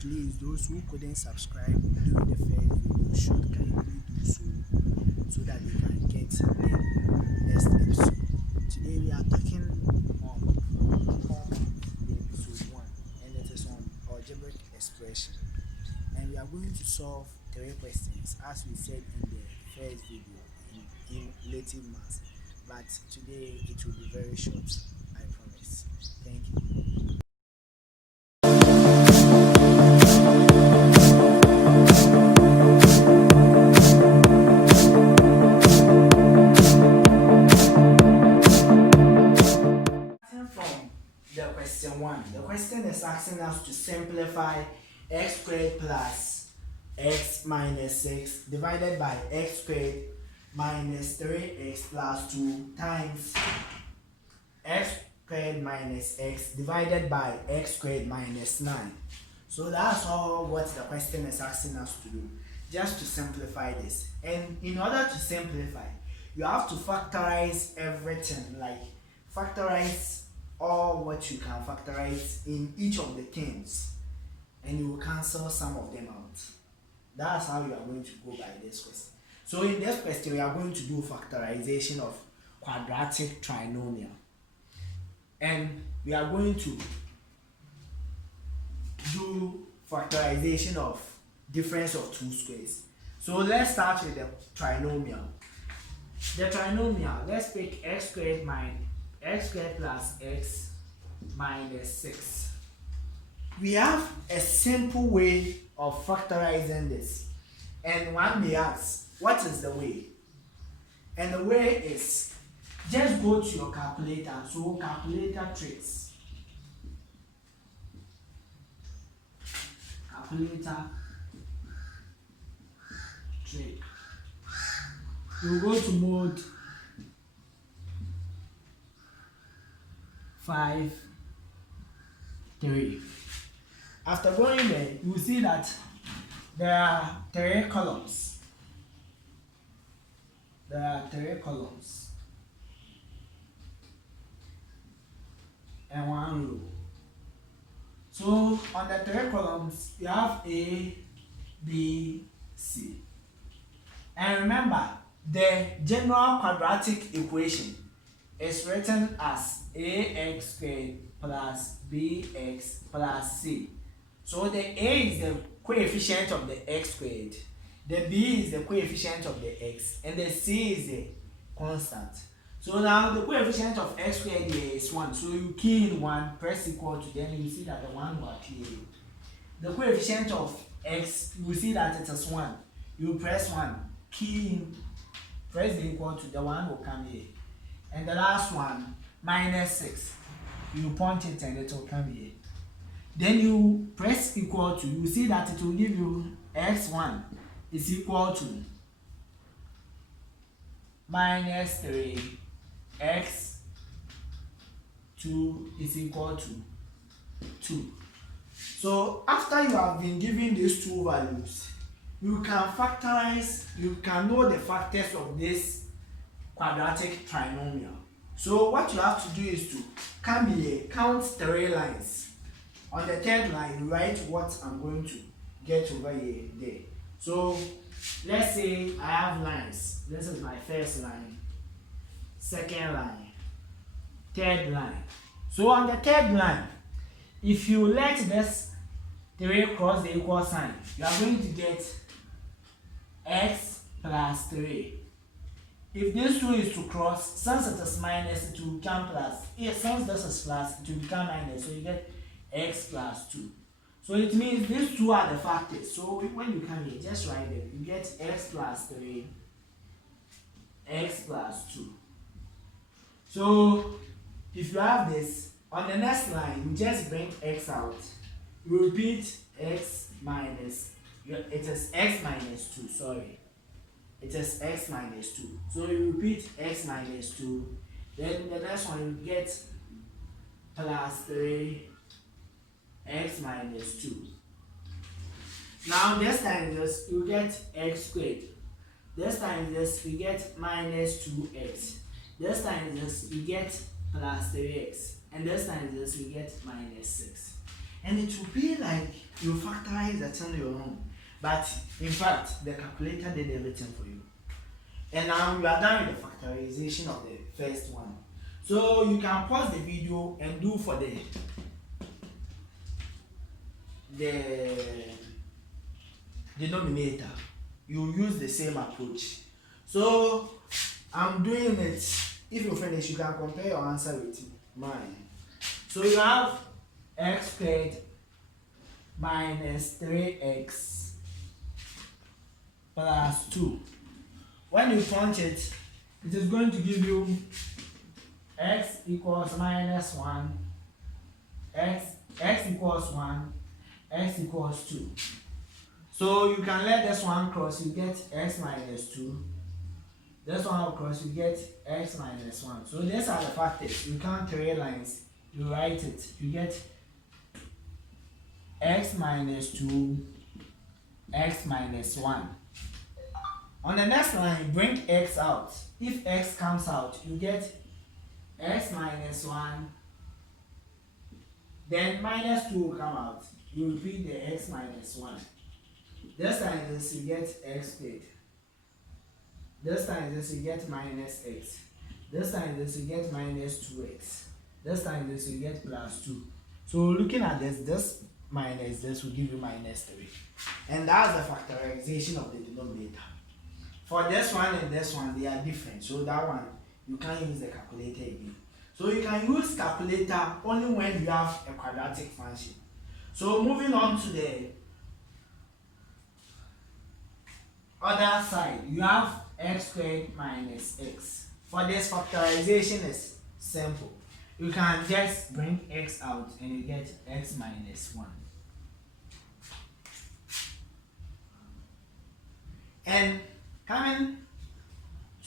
Please, those who couldn't subscribe during the first video should kindly do so so that they can get the next episode. Today we are talking on the episode 1, and it is on algebraic expression. And we are going to solve 3 questions as we said in the first video in relative maths. But today it will be very short, I promise. Thank you. From the question 1, the question is asking us to simplify x squared plus x minus 6 divided by x squared minus 3x plus 2 times x squared minus x divided by x squared minus 9. So that's all what the question is asking us to do, just to simplify this. And in order to simplify, you have to factorize everything, like factorize all what you can factorize in each of the terms, and you will cancel some of them out. That's how you are going to go by this question. So in this question, we are going to do factorization of quadratic trinomial, and we are going to do factorization of difference of two squares. So let's start with the trinomial. The trinomial, let's pick x squared plus x minus 6. We have a simple way of factorizing this, and one may ask, what is the way? And the way is, just go to your calculator. So calculator tricks, calculator trick. You go to mode 5, 3. After going there, you will see that there are 3 columns. There are 3 columns and 1 row. So on the 3 columns, you have A, B, C. And remember, the general quadratic equation is written as ax squared plus bx plus c. So the a is the coefficient of the x squared, the b is the coefficient of the x, and the c is the constant. So now the coefficient of x squared here is 1. So you key in 1, press equal to, then you see that the 1 will appear. The coefficient of x, you will see that it is 1. You press 1, key in, press the equal to, the 1 will come here. And the last one, minus 6. You punch it and it will come here. Then you press equal to, you see that it will give you x1 is equal to minus 3, x2 is equal to 2. So after you have been given these two values, you can factorize, you can know the factors of this quadratic trinomial. So what you have to do is to come here, count 3 lines. On the 3rd line, you write what I'm going to get over here there. So let's say I have lines. This is my first line, 2nd line, 3rd line. So on the 3rd line, if you let this 3 cross the equal sign, you are going to get x plus 3. If this 2 is to cross, since it is minus, it will become plus. Since this is plus, it will become minus. So you get x plus 2. So it means these 2 are the factors. So when you come here, just write them. You get x plus 3, x plus 2. So if you have this, on the next line, you just bring x out. You repeat x minus, it is x minus 2, sorry. It is x minus 2. So you repeat x minus 2. Then the next one you get plus 3 x minus 2. Now this time this you get x squared. This time this you get minus 2x. This time this you get plus 3x. And this time this you get minus 6. and it will be like you factorize the thing your own, but in fact the calculator did everything for you. And now you are done with the factorization of the first one. So you can pause the video and do for the denominator. You use the same approach. So I'm doing it. If you finish, you can compare your answer with mine. So you have x squared minus 3x plus 2. When you punch it, it is going to give you x equals minus 1, x equals 1, x equals 2. So you can let this one cross, you get x minus 2. This one across, you get x minus 1. So these are the factors. You count 3 lines, you write it, you get x minus 2, x minus 1. On the next line, bring x out. If x comes out, you get x minus 1, then minus 2 will come out. You repeat the x minus 1. This time this you get x squared. This time this you get minus x. This time this you get minus 2x. This time this you get plus 2. So looking at this minus this will give you minus 3. And that's the factorization of the denominator. For this one and this one, they are different. So that one, you can't use the calculator again. So you can use calculator only when you have a quadratic function. So moving on to the other side, you have x squared minus x. For this, factorization is simple. You can just bring x out and you get x minus 1. And coming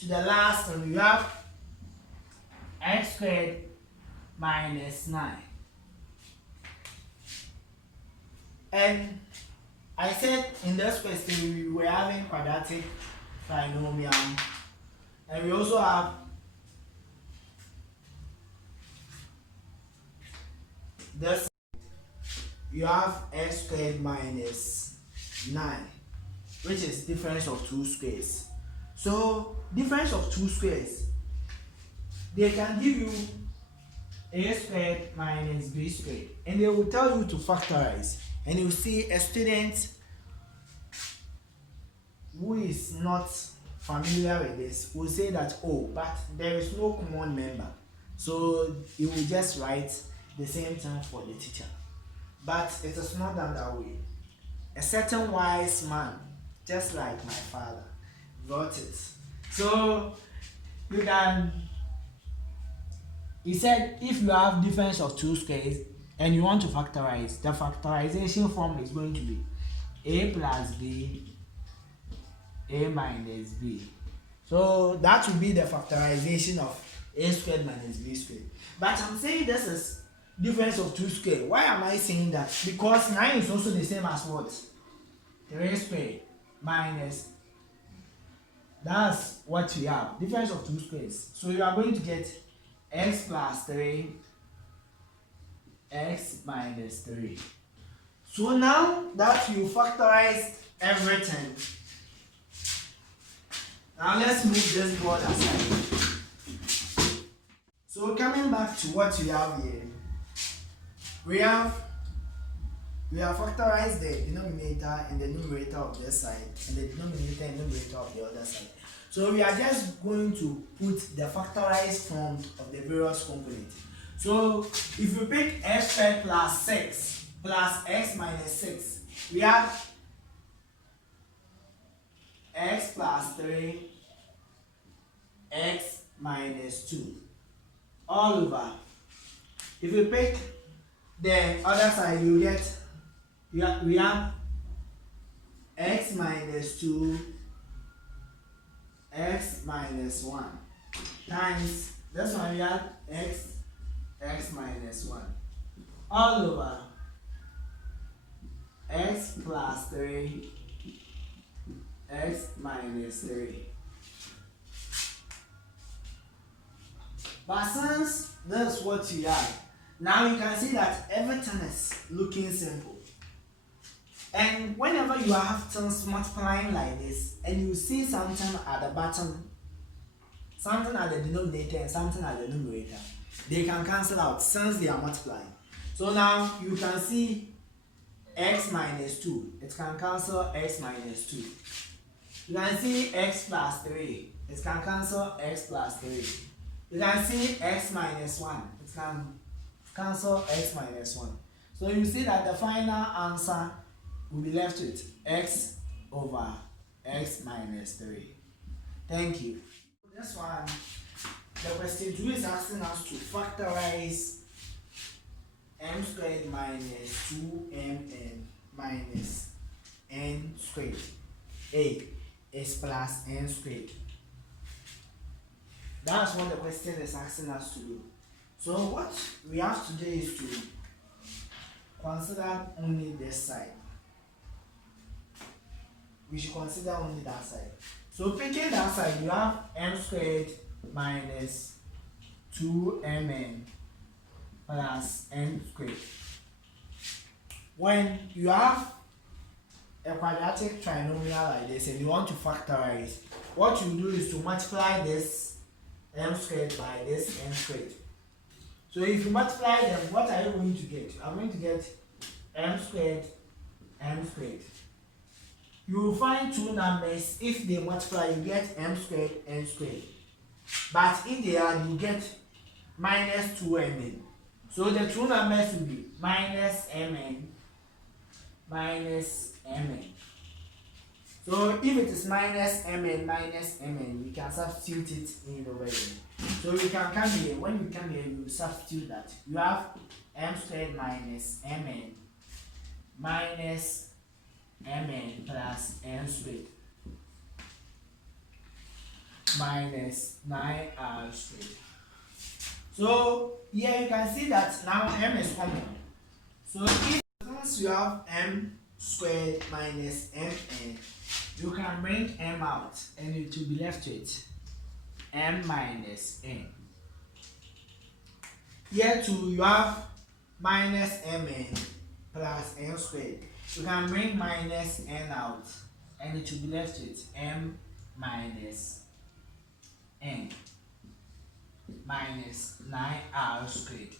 to the last one, you have x squared minus 9. And I said in this question we were having quadratic trinomial, and we also have this. You have x squared minus 9, which is difference of two squares. So difference of two squares, they can give you a squared minus b squared, and they will tell you to factorize. And you see a student who is not familiar with this will say that, oh, but there is no common member, so you will just write the same thing for the teacher. But it is not done that way. A certain wise man, just like my father, wrote it. So you can, he said, if you have difference of two squares and you want to factorize, the factorization form is going to be a plus b, a minus b. So that will be the factorization of a squared minus b squared. But I'm saying this is difference of two squared. Why am I saying that? Because 9 is also the same as what? 3 squared minus, that's what we have, difference of two squares. So you are going to get x plus 3, x minus 3. So now that you factorized everything, now let's move this board aside. So coming back to what we have here, we have factorized the denominator and the numerator of this side, and the denominator and numerator of the other side. So we are just going to put the factorized form of the various components. So if you pick x squared plus 6 plus x minus 6, we have x plus 3, x minus 2, all over. If you pick the other side, you get, we have x minus 2, x minus 1 times this one, we have x minus 1 all over x plus 3, x minus 3. But since this is what you have, Now you can see that everything is looking simple. And whenever you have things multiplying like this and you see something at the bottom, something at the denominator and something at the numerator, they can cancel out since they are multiplying. So now you can see x minus 2. It can cancel x minus 2. You can see x plus 3. It can cancel x plus 3. You can see x minus 1. It can cancel x minus 1. So you see that the final answer will be left with x over x minus 3. Thank you. This one, the question 2 is asking us to factorize m squared minus 2mn minus n squared. A is plus n squared. That's what the question is asking us to do. So what we have to do is to consider only this side. We should consider only that side. So picking that side, you have m squared minus 2mn plus n squared. When you have a quadratic trinomial like this and you want to factorize, what you do is to multiply this m squared by this n squared. So if you multiply them, what are you going to get? I'm going to get m squared, m squared. You will find two numbers. If they multiply, you get m squared, n squared. But if they add, you get minus 2mn. So the two numbers will be minus mn, minus mn. So if it is minus mn, we can substitute it in over here. So we can come here. When you come here, you substitute that. You have m squared minus mn minus mn plus n squared minus 9r squared. So here you can see that now m is common. So if once you have m squared minus mn, you can bring m out and it will be left with m minus n. Here too you have minus mn plus n squared. You can bring minus n out and it will be left with m minus n minus 9r squared.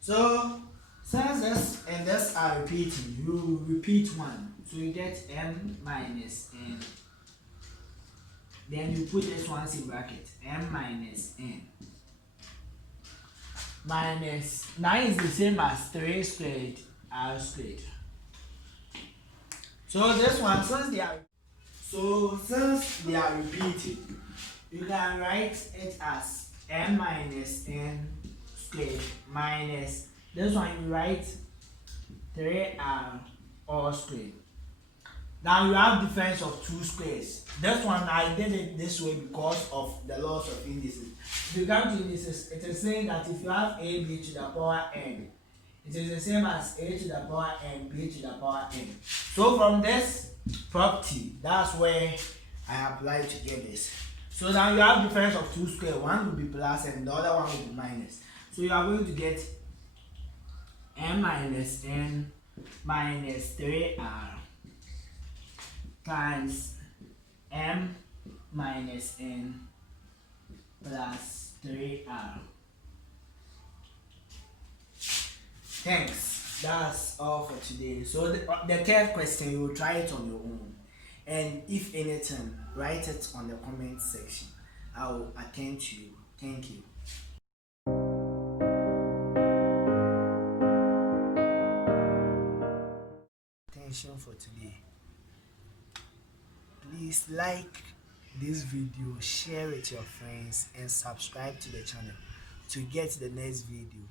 So since this and this are repeating, you repeat one. So you get m minus n. Then you put this one in bracket, m minus n. Minus 9 is the same as 3 squared r squared. So this one, since they are repeated, you can write it as m minus n squared minus this one you write 3r all squared. Now you have difference of two squares. This one I did it this way because of the laws of indices. If you come to indices, it is saying that if you have ab to the power n, it is the same as a to the power n, b to the power n. So from this property, that's where I apply to get this. So now you have difference of two squares. One will be plus and the other one will be minus. So you are going to get m minus n minus 3r times m minus n plus 3r. Thanks. That's all for today. So the third question, you will try it on your own. And if anything, write it on the comment section. I will attend to you. Thank you. Attention for today. Please like this video, share it with your friends, and subscribe to the channel to get the next video.